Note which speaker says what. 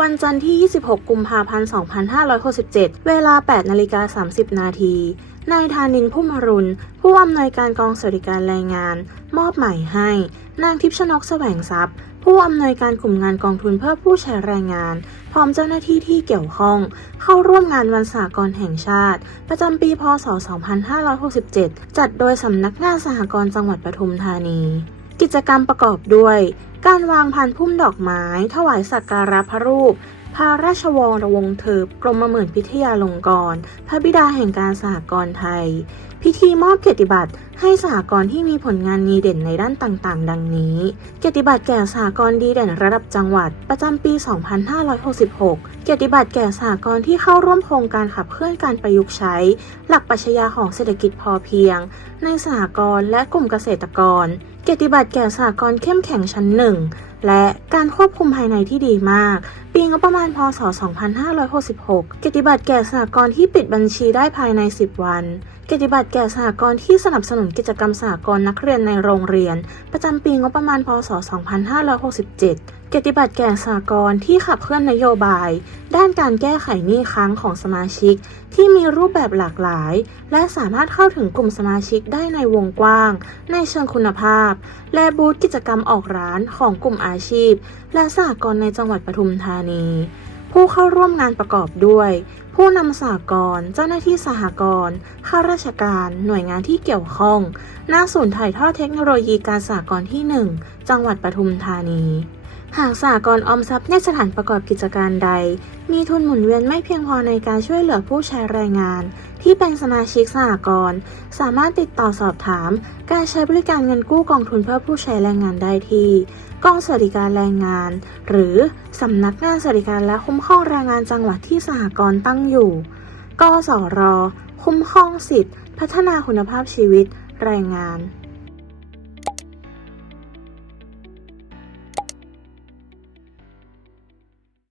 Speaker 1: วันจันทร์ที่ 26 กุมภาพันธ์ 2567 เวลา 8 นาฬิกา 30 นาที นายธานินพุ่มรุณผู้อำนวยการกองสวัสดิการแรงงาน มอบหมายให้ นางทิพย์ชนกแสวงทรัพย์ ผู้อำนวยการกลุ่มงานกองทุนเพื่อผู้ใช้แรงงาน พร้อมเจ้าหน้าที่ที่เกี่ยวข้อง เข้าร่วมงานวันสากลแห่งชาติ ประจำปี พศ 2567 จัดโดยสำนักงานสหกรณ์จังหวัดปทุมธานี กิจกรรมประกอบด้วย การวางพันพุ่มดอกไม้ ถวายสักการะพระรูป พระราชวงศ์วงเทิบกรมหมื่นพิทยาลงกรณ์พระบิดาแห่งการสหกรณ์ไทย พิธีมอบเกียรติบัตรให้สหกรณ์ที่มีผลงานดีเด่นในด้านต่างๆ ดังนี้ เกียรติบัตรแก่สหกรณ์ดีเด่นระดับจังหวัด ประจำปี 2566 เกียรติบัตรแก่สหกรณ์ที่เข้าร่วมโครงการขับเคลื่อนการประยุกต์ใช้ หลักปรัชญาของเศรษฐกิจพอเพียง ในสหกรณ์และกลุ่มเกษตรกร เกียรติบัตรแก่สหกรณ์เข้มแข็งชั้นหนึ่งและการควบคุมภายในที่ดีมาก ปีงบประมาณพศ 2566 เกียรติบัตรแก่สหกรณ์ที่ปิดบัญชีได้ภายใน 10 วัน เกียรติบัตรแก่สหกรณ์ที่สนับสนุนกิจกรรมสหกรณ์นักเรียนในโรงเรียน ประจำปีงบประมาณพศ 2567เกียรติบัตรแก่สหกรณ์ที่ขับเคลื่อนนโยบาย ด้านการแก้ไขหนี้ค้างของสมาชิก ที่มีรูปแบบหลากหลาย และสามารถเข้าถึงกลุ่มสมาชิกได้ในวงกว้าง ในเชิงคุณภาพ และบูธกิจกรรมออกร้านของกลุ่มอาชีพ และสหกรณ์ในจังหวัดปทุมธานี ผู้เข้าร่วมงานประกอบด้วย ผู้นำสหกรณ์เจ้าหน้าที่สหกรณ์ข้าราชการ หน่วยงานที่เกี่ยวข้องณศูนย์ถ่ายทอดเทคโนโลยีการสหกรณ์ที่ 1 จังหวัดปทุมธานีหากสหกรณ์ออมทรัพย์ในสถานประกอบกิจการใด มีทุนหมุนเวียนไม่เพียงพอในการช่วยเหลือผู้ใช้แรงงาน ที่เป็นสมาชิกสหกรณ์สามารถติดต่อสอบถาม การใช้บริการเงินกู้กองทุนเพื่อผู้ใช้แรงงานได้ที่ กองสวัสดิการแรงงาน หรือสำนักงานสวัสดิการและคุ้มครองแรงงานจังหวัดที่สหกรณ์ตั้งอยู่ กสร คุ้มครองสิทธิพัฒนาคุณภาพชีวิต แรงงาน